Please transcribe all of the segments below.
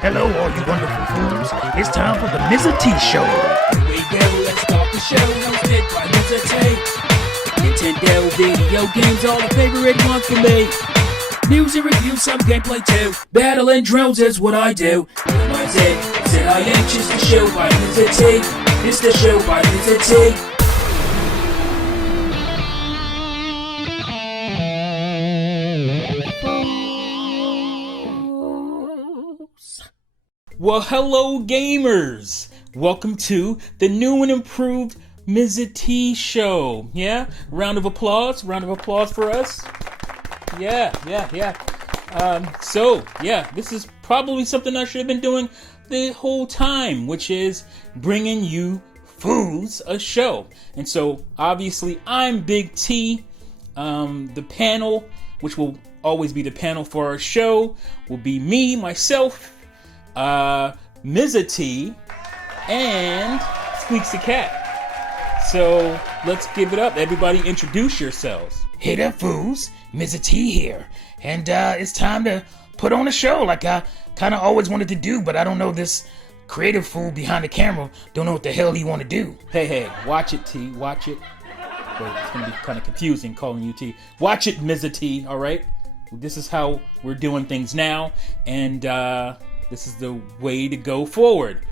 Hello, all you wonderful fools. It's time for the Mizzah Tee Show. Here we go, let's start the show. Hosted by Mizzah Tee. Nintendo video games, all the favorite ones for me. News and reviews, some gameplay too. Battle and drones is what I do. My day, said I ain't just the show by Mizzah Tee. It's the show by Mizzah Tee. Well, hello gamers! Welcome to the new and improved Mizzah Tee Show. Yeah? Round of applause for us. Yeah. This is probably something I should have been doing the whole time, which is bringing you fools a show. And so, obviously, I'm Big T. The panel, which will always be the panel for our show, will be me, myself, Mizzah Tee, and Squeaks the Cat. So let's give it up. Everybody introduce yourselves. Hey there, fools. Mizzah Tee here. And it's time to put on a show like I kind of always wanted to do, but I don't know this creative fool behind the camera. Don't know what the hell he want to do. Hey, watch it, T. Watch it. But it's going to be kind of confusing calling you T. Watch it, Mizzah Tee, all right? This is how we're doing things now, and this is the way to go forward.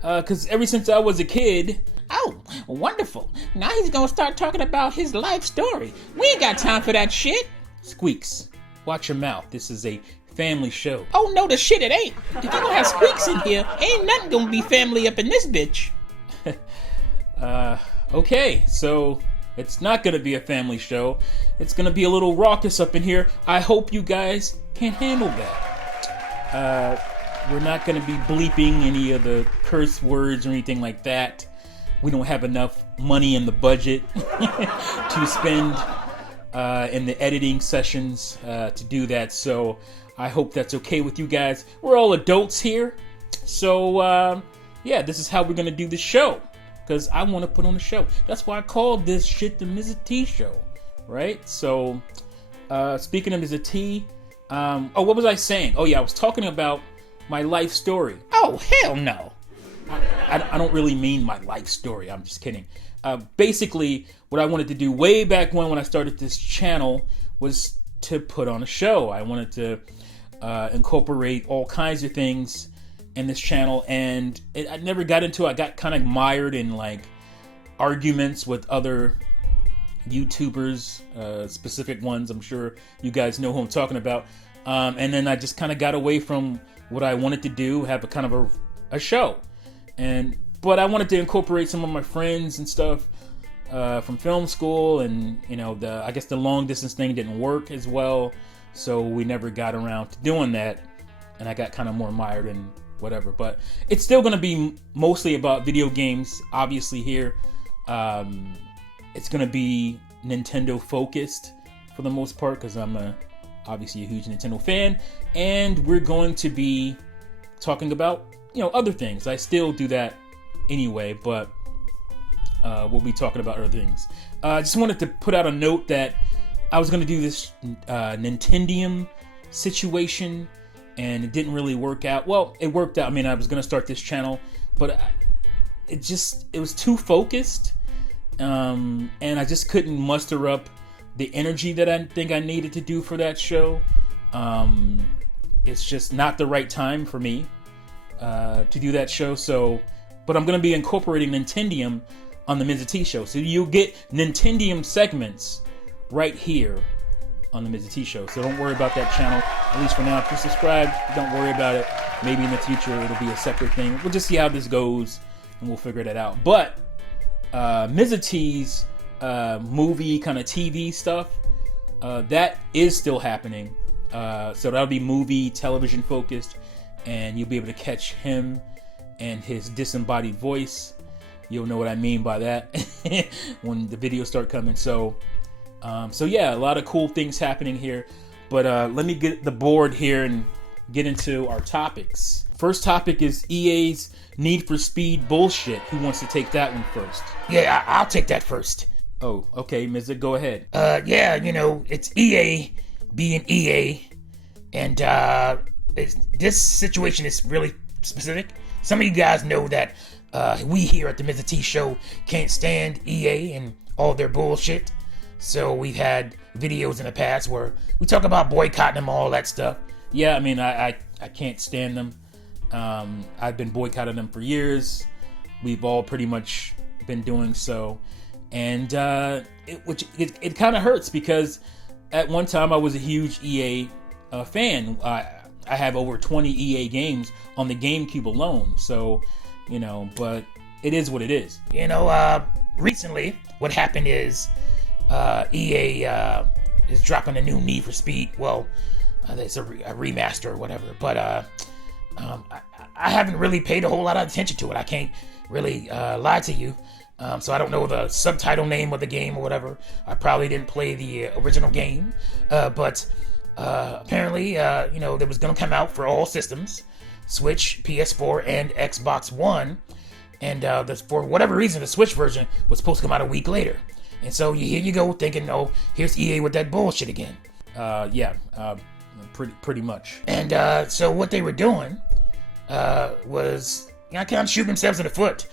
Because ever since I was a kid... Oh, wonderful. Now he's gonna start talking about his life story. We ain't got time for that shit. Squeaks, watch your mouth. This is a family show. Oh, no, the shit it ain't. If you gonna have Squeaks in here, ain't nothing gonna be family up in this bitch. Okay, so it's not gonna be a family show. It's gonna be a little raucous up in here. I hope you guys can handle that. We're not going to be bleeping any of the curse words or anything like that. We don't have enough money in the budget to spend in the editing sessions to do that. So I hope that's okay with you guys. We're all adults here. So this is how we're going to do the show. Because I want to put on a show. That's why I called this shit the Mizzah Tee Show. Right? So speaking of Mizzah Tee, what was I saying? Oh yeah, I was talking about my life story. Oh, hell no. I don't really mean my life story. I'm just kidding. Basically, what I wanted to do way back when I started this channel was to put on a show. I wanted to incorporate all kinds of things in this channel, and I never got into it. I got kind of mired in like arguments with other YouTubers, specific ones. I'm sure you guys know who I'm talking about. And then I just kind of got away from what I wanted to do, have a kind of a show. But I wanted to incorporate some of my friends and stuff from film school, and I guess the long distance thing didn't work as well, so we never got around to doing that, and I got kind of more mired in whatever. But it's still going to be mostly about video games, obviously here. It's going to be Nintendo focused for the most part, because I'm obviously a huge Nintendo fan, and we're going to be talking about other things. I still do that anyway, but we'll be talking about other things. I just wanted to put out a note that I was going to do this Nintendium situation, and it didn't really work out. Well, it worked out. I mean, I was going to start this channel, but it was too focused, and I just couldn't muster up the energy that I think I needed to do for that show. It's just not the right time for me to do that show. But I'm going to be incorporating Nintendium on the Mizzah Tee Show. So you'll get Nintendium segments right here on the Mizzah Tee Show. So don't worry about that channel, at least for now. If you're subscribed, don't worry about it. Maybe in the future it'll be a separate thing. We'll just see how this goes, and we'll figure that out. But Mizzah Tee's movie kind of TV stuff, that is still happening. So that'll be movie, television focused, and you'll be able to catch him and his disembodied voice. You'll know what I mean by that when the videos start coming. So yeah, a lot of cool things happening here. But let me get the board here and get into our topics. First topic is EA's Need for Speed bullshit. Who wants to take that one first? Yeah, I'll take that first. Oh, okay, Mizzah, go ahead. It's EA being EA, and this situation is really specific. Some of you guys know that we here at the Mizzah Tee show can't stand EA and all their bullshit. So we've had videos in the past where we talk about boycotting them, all that stuff. Yeah, I mean, I can't stand them. I've been boycotting them for years. We've all pretty much been doing so. And it kind of hurts because at one time I was a huge EA fan. I have over 20 EA games on the GameCube alone. So, but it is what it is. Recently what happened is EA is dropping a new Need for Speed. Well, it's a remaster or whatever. But I haven't really paid a whole lot of attention to it. I can't really lie to you. So I don't know the subtitle name of the game or whatever. I probably didn't play the original game. But apparently, it was going to come out for all systems. Switch, PS4, and Xbox One. And for whatever reason, the Switch version was supposed to come out a week later. And so here you go thinking, oh, here's EA with that bullshit again. Pretty much. And so what they were doing was kind of shooting themselves in the foot.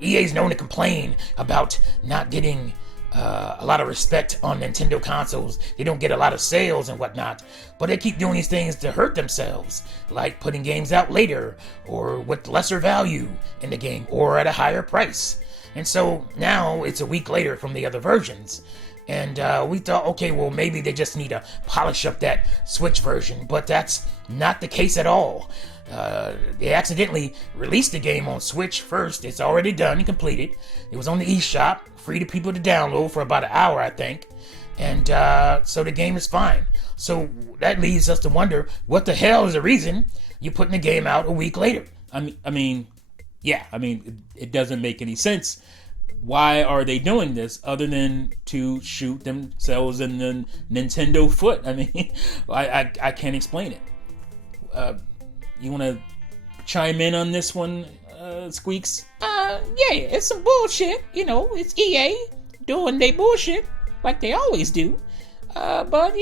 EA's known to complain about not getting a lot of respect on Nintendo consoles. They don't get a lot of sales and whatnot, but they keep doing these things to hurt themselves, like putting games out later or with lesser value in the game or at a higher price. And so now it's a week later from the other versions. And we thought, okay, well, maybe they just need to polish up that Switch version, but that's not the case at all. They accidentally released the game on Switch first. It's already done and completed. It was on the eShop, free to people to download for about an hour, I think. And so the game is fine. So that leads us to wonder, what the hell is the reason you're putting the game out a week later? It doesn't make any sense. Why are they doing this other than to shoot themselves in the Nintendo foot? I mean, I can't explain it. You want to chime in on this one, Squeaks? It's some bullshit. It's EA doing their bullshit like they always do. But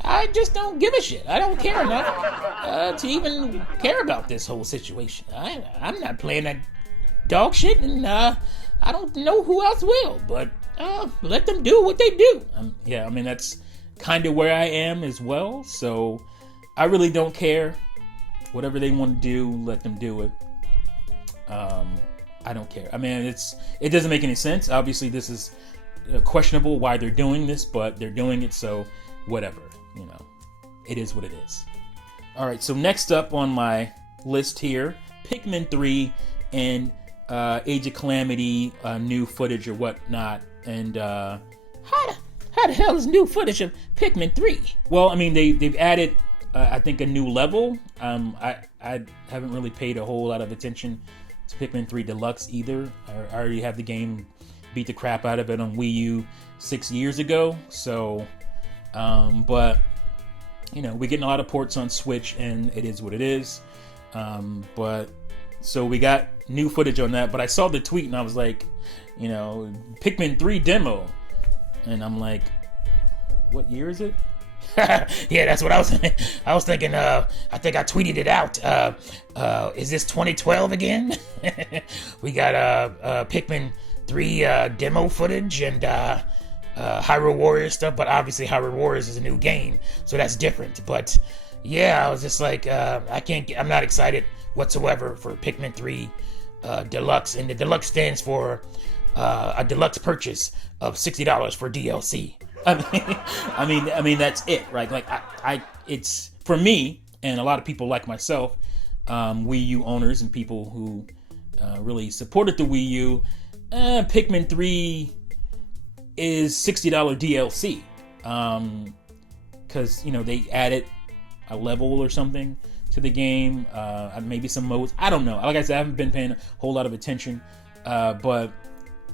I just don't give a shit. I don't care enough to even care about this whole situation. I'm not playing that dog shit, and I don't know who else will. But let them do what they do. That's kind of where I am as well. So I really don't care. Whatever they want to do, let them do it. I don't care. It doesn't make any sense. Obviously, this is questionable why they're doing this, but they're doing it, so whatever. It is what it is. All right, so next up on my list here, Pikmin 3 and Age of Calamity, new footage or whatnot. And how the hell is new footage of Pikmin 3? Well, they've added I think a new level. I haven't really paid a whole lot of attention to Pikmin 3 Deluxe either. I already have the game, beat the crap out of it on Wii U 6 years ago. So, but we're getting a lot of ports on Switch, and it is what it is. But so we got new footage on that. But I saw the tweet and I was like, Pikmin 3 demo, and I'm like, what year is it? Yeah, that's what I was thinking. I think I tweeted it out. Is this 2012 again? We got Pikmin 3 demo footage and Hyrule Warriors stuff, but obviously Hyrule Warriors is a new game, so that's different. But yeah, I was just like, I'm not excited whatsoever for Pikmin 3 Deluxe, and the Deluxe stands for a deluxe purchase of $60 for DLC. That's it, right? Like, it's for me and a lot of people like myself, Wii U owners and people who really supported the Wii U. Pikmin 3 is $60 DLC, because they added a level or something to the game, maybe some modes. I don't know. Like I said, I haven't been paying a whole lot of attention, but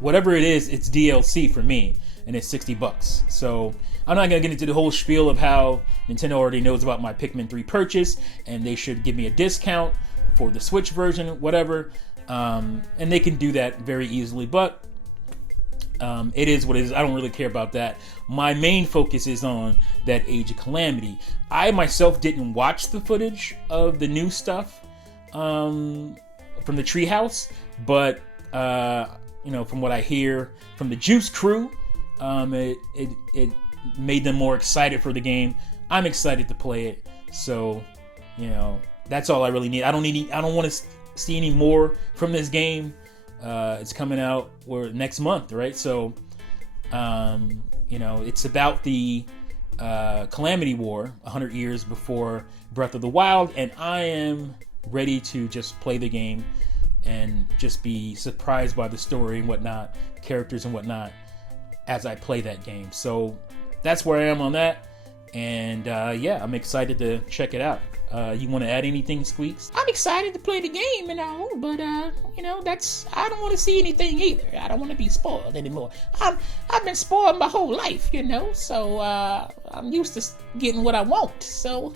whatever it is, it's DLC for me. And it's $60. So I'm not gonna get into the whole spiel of how Nintendo already knows about my Pikmin 3 purchase, and they should give me a discount for the Switch version, whatever. And they can do that very easily. But it is what it is. I don't really care about that. My main focus is on that Age of Calamity. I myself didn't watch the footage of the new stuff from the Treehouse, but from what I hear from the Juice crew, it made them more excited for the game. I'm excited to play it, so that's all I really need. I don't want to see any more from this game. It's coming out next month, right? So, it's about the Calamity War, 100 years before Breath of the Wild, and I am ready to just play the game and just be surprised by the story and whatnot, characters and whatnot, as I play that game. So that's where I am on that, and I'm excited to check it out. You want to add anything, Squeaks? I'm excited to play the game and all, but I don't want to see anything either. I don't want to be spoiled anymore. I've been spoiled my whole life, so I'm used to getting what I want. So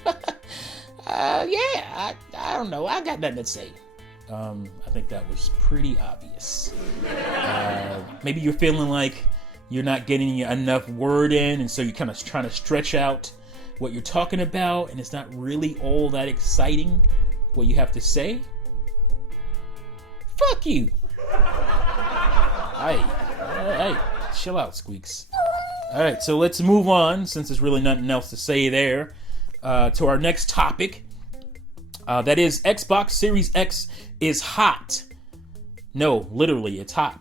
I don't know. I got nothing to say. I think that was pretty obvious. Maybe you're feeling like you're not getting enough word in, and so you're kind of trying to stretch out what you're talking about, and it's not really all that exciting what you have to say. Fuck you. Hey, chill out, Squeaks. All right, so let's move on, since there's really nothing else to say there, to our next topic. That is, Xbox Series X is hot. No, literally, it's hot.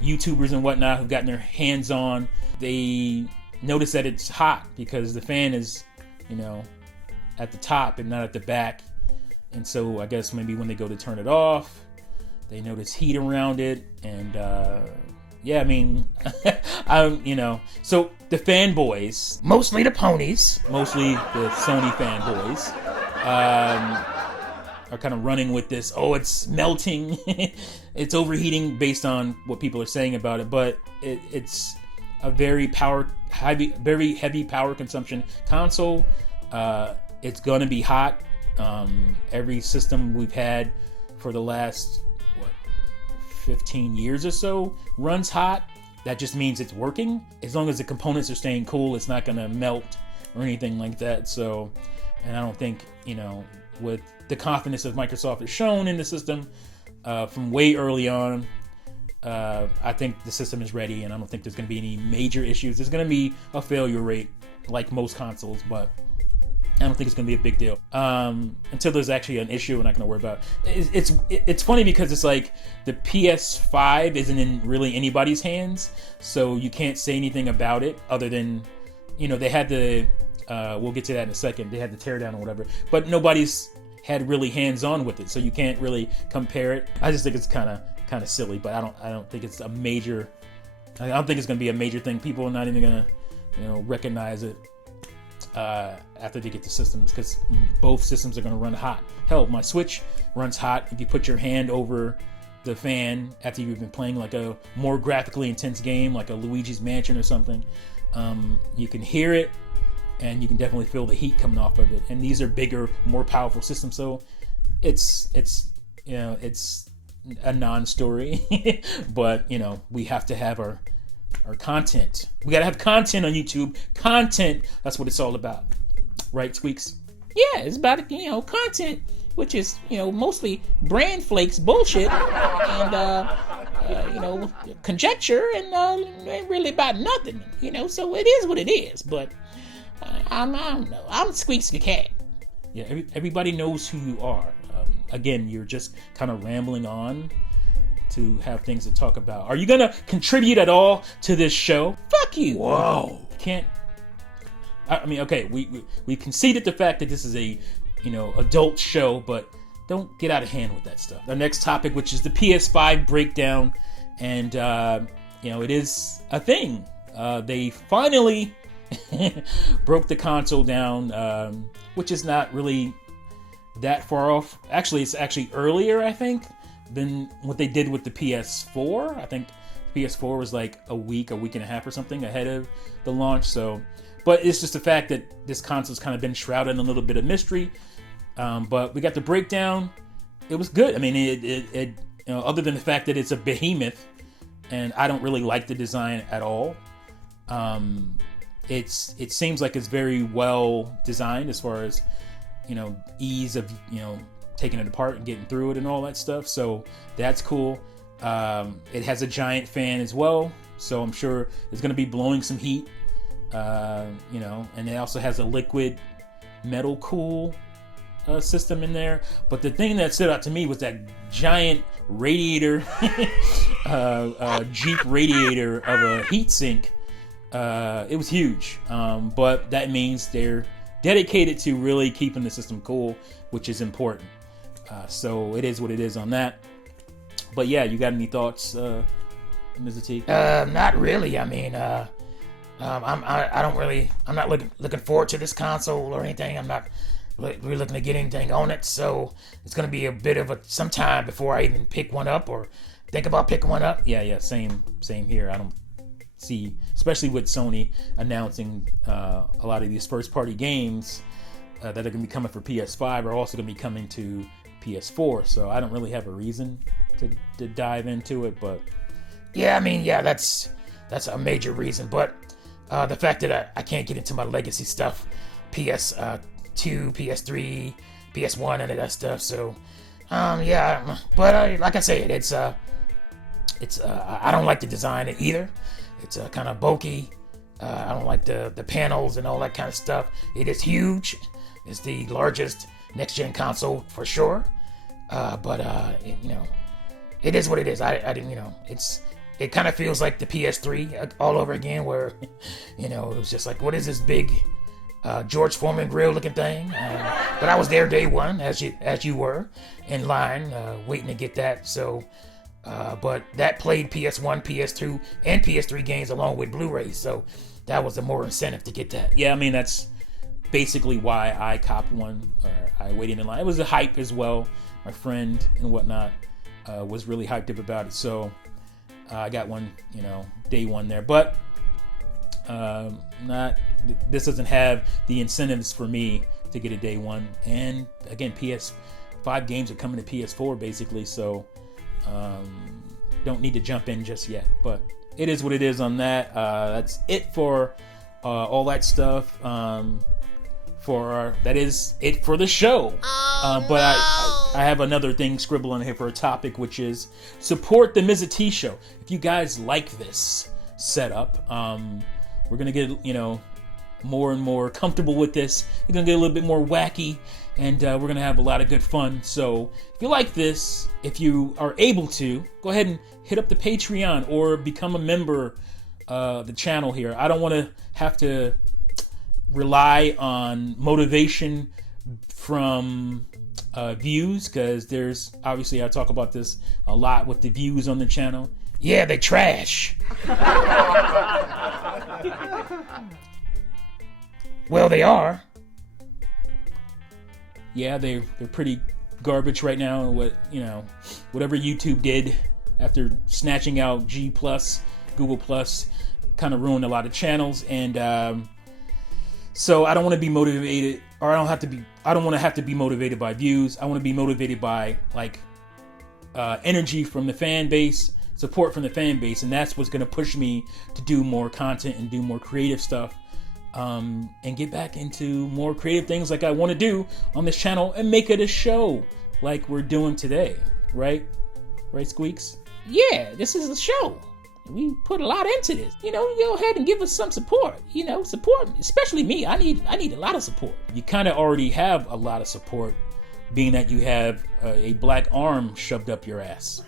YouTubers and whatnot who've gotten their hands on, they notice that it's hot because the fan is, at the top and not at the back. And so I guess maybe when they go to turn it off, they notice heat around it. And so the fanboys, Mostly the ponies. mostly the Sony fanboys, are kind of running with this. Oh, it's melting. It's overheating based on what people are saying about it. But it's a very heavy power consumption console. It's going to be hot. Every system we've had for the last 15 years or so runs hot. That just means it's working. As long as the components are staying cool, it's not going to melt or anything like that. So, and I don't think, with the confidence that Microsoft has shown in the system from way early on, I think the system is ready, and I don't think there's going to be any major issues. There's going to be a failure rate like most consoles, but I don't think it's going to be a big deal until there's actually an issue we're not going to worry about. It's funny because it's like the PS5 isn't in really anybody's hands, so you can't say anything about it other than, they had the, we'll get to that in a second, they had the teardown or whatever, but nobody's had really hands-on with it, so you can't really compare it. I just think it's kind of silly, but I don't think it's a major. I don't think it's going to be a major thing. People are not even going to, recognize it after they get the systems, because both systems are going to run hot. Hell, my Switch runs hot. If you put your hand over the fan after you've been playing like a more graphically intense game, like a Luigi's Mansion or something, you can hear it, and you can definitely feel the heat coming off of it. And these are bigger, more powerful systems, so it's a non-story. But we have to have our content. We gotta have content on YouTube. Content, that's what it's all about, right, Squeaks? Yeah, it's about content, which is mostly brand flakes bullshit and conjecture, and ain't really about nothing. So it is what it is. But I don't know. I'm Squeaks the cat. Yeah, everybody knows who you are. Again, you're just kind of rambling on to have things to talk about. Are you gonna contribute at all to this show? Fuck you. Whoa. Can't. I mean, okay, we conceded the fact that this is a adult show, but don't get out of hand with that stuff. The next topic, which is the PS5 breakdown, and it is a thing. They finally broke the console down, which is not really that far off. Actually, it's actually earlier, I think, than what they did with the PS4. I think the PS4 was like a week and a half or something ahead of the launch. So, but it's just the fact that this console's kind of been shrouded in a little bit of mystery. But we got the breakdown. It was good. I mean, it other than the fact that it's a behemoth, and I don't really like the design at all. It seems like it's very well designed as far as, ease of, taking it apart and getting through it and all that stuff. So that's cool. It has a giant fan as well, so I'm sure it's going to be blowing some heat. And it also has a liquid metal cool system in there. But the thing that stood out to me was that giant radiator, Jeep radiator of a heatsink. It was huge, but that means they're dedicated to really keeping the system cool, which is important. So it is what it is on that. But yeah, you got any thoughts, Mizzah Tee? Not really. I mean, I'm not looking forward to this console or anything. I'm not really looking to get anything on it. So it's going to be a bit of some time before I even pick one up or think about picking one up. Yeah, same here. I don't see, especially with Sony announcing a lot of these first-party games that are going to be coming for PS5 are also going to be coming to PS4. So I don't really have a reason to dive into it, but yeah, I mean, yeah, that's a major reason. But the fact that I can't get into my legacy stuff, PS2, PS3, PS1, and that stuff. So yeah, but like I said, it's I don't like the design either. It's kind of bulky. I don't like the panels and all that kind of stuff. It is huge. It's the largest next-gen console for sure. But it is what it is. I didn't, it kind of feels like the PS3 all over again, where, it was just like, what is this big George Foreman grill looking thing? But I was there day one, as you were, in line, waiting to get that. So, but that played PS1, PS2, and PS3 games along with Blu-rays. So that was a more incentive to get that. Yeah, I mean, that's basically why I copped one, or I waited in line. It was a hype as well. My friend and whatnot was really hyped up about it. So I got one, day one there. But this doesn't have the incentives for me to get a day one. And again, PS5 games are coming to PS4 basically. So don't need to jump in just yet. But it is what it is on that. That's it for all that stuff. That is it for the show. But I have another thing scribbled on here for a topic, which is support the Mizzah Tee show. If you guys like this setup, we're gonna get more and more comfortable with this. We're gonna get a little bit more wacky, and we're gonna have a lot of good fun. So if you like this, if you are able to, go ahead and hit up the Patreon or become a member of the channel here. I don't want to have to rely on motivation from views, because there's obviously, I talk about this a lot with the views on the channel. Yeah, they trash. Well, they are. Yeah, they're pretty garbage right now. Whatever YouTube did after snatching out G+, Google+, kind of ruined a lot of channels, and so I don't want to be motivated, or I don't want to have to be motivated by views. I want to be motivated by energy from the fan base, support from the fan base, and that's what's going to push me to do more content and do more creative stuff, and get back into more creative things like I want to do on this channel and make it a show like we're doing today, right? Right, Squeaks? Yeah, this is a show. We put a lot into this. Go ahead and give us some support. Support, especially me. I need a lot of support. You kind of already have a lot of support, being that you have a black arm shoved up your ass.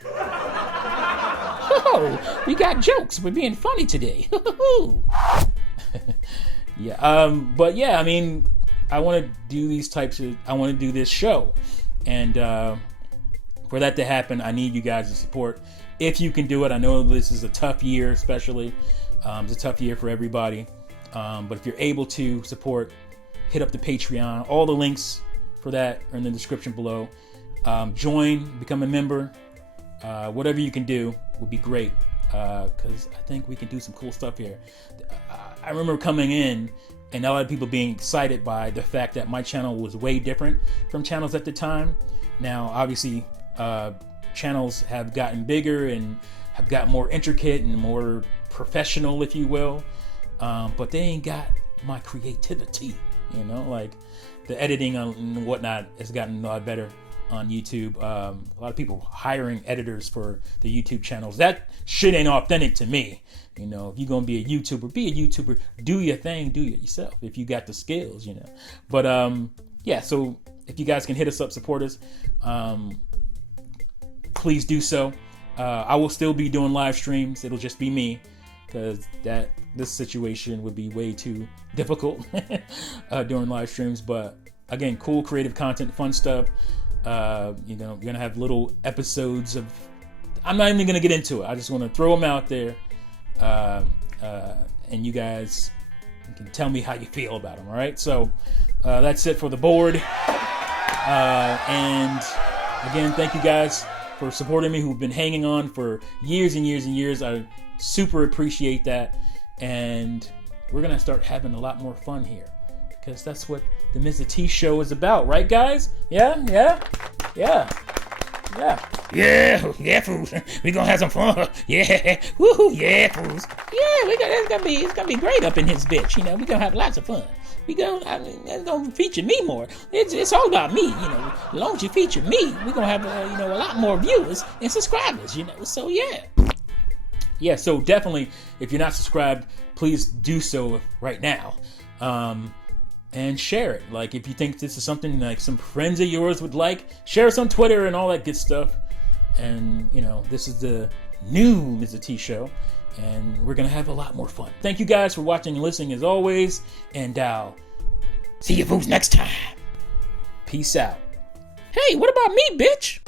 Oh, we got jokes. We're being funny today. Yeah. But yeah, I mean, I want to do I want to do this show, and for that to happen, I need you guys' support. If you can do it, I know this is a tough year, especially. It's a tough year for everybody. But if you're able to support, hit up the Patreon. All the links for that are in the description below. Join, become a member. Whatever you can do would be great, because I think we can do some cool stuff here. I remember coming in and a lot of people being excited by the fact that my channel was way different from channels at the time. Now, obviously, channels have gotten bigger and have got more intricate and more professional, if you will. But they ain't got my creativity, you know, like the editing and whatnot has gotten a lot better on YouTube. A lot of people hiring editors for the YouTube channels. That shit ain't authentic to me. You know, if you're gonna be a YouTuber, be a YouTuber. Do your thing, do it yourself if you got the skills, you know. But yeah, so if you guys can hit us up, support us, please do so. I will still be doing live streams. It'll just be me, because this situation would be way too difficult during live streams. But again, cool creative content, fun stuff. You know, we're gonna have little episodes of. I'm not even gonna get into it. I just want to throw them out there, and you guys can tell me how you feel about them. All right, so that's it for the board. And again, thank you guys for supporting me, who've been hanging on for years and years and years. I super appreciate that, and we're gonna start having a lot more fun here, because that's what the Mizzah Tee show is about, right, guys? Yeah, fools. We gonna have some fun. Yeah, woohoo, yeah, fools. Yeah, it's gonna be great up in his bitch. You know, we gonna have lots of fun. It's gonna feature me more. It's all about me. You know, as long as you feature me, we're gonna have a lot more viewers and subscribers. You know, so yeah. So definitely, if you're not subscribed, please do so right now. And share it. Like, if you think this is something like some friends of yours would like, share us on Twitter and all that good stuff. And, you know, this is the new Mizzah Tee show, and we're going to have a lot more fun. Thank you guys for watching and listening as always, and I'll see you fools next time. Peace out. Hey, what about me, bitch?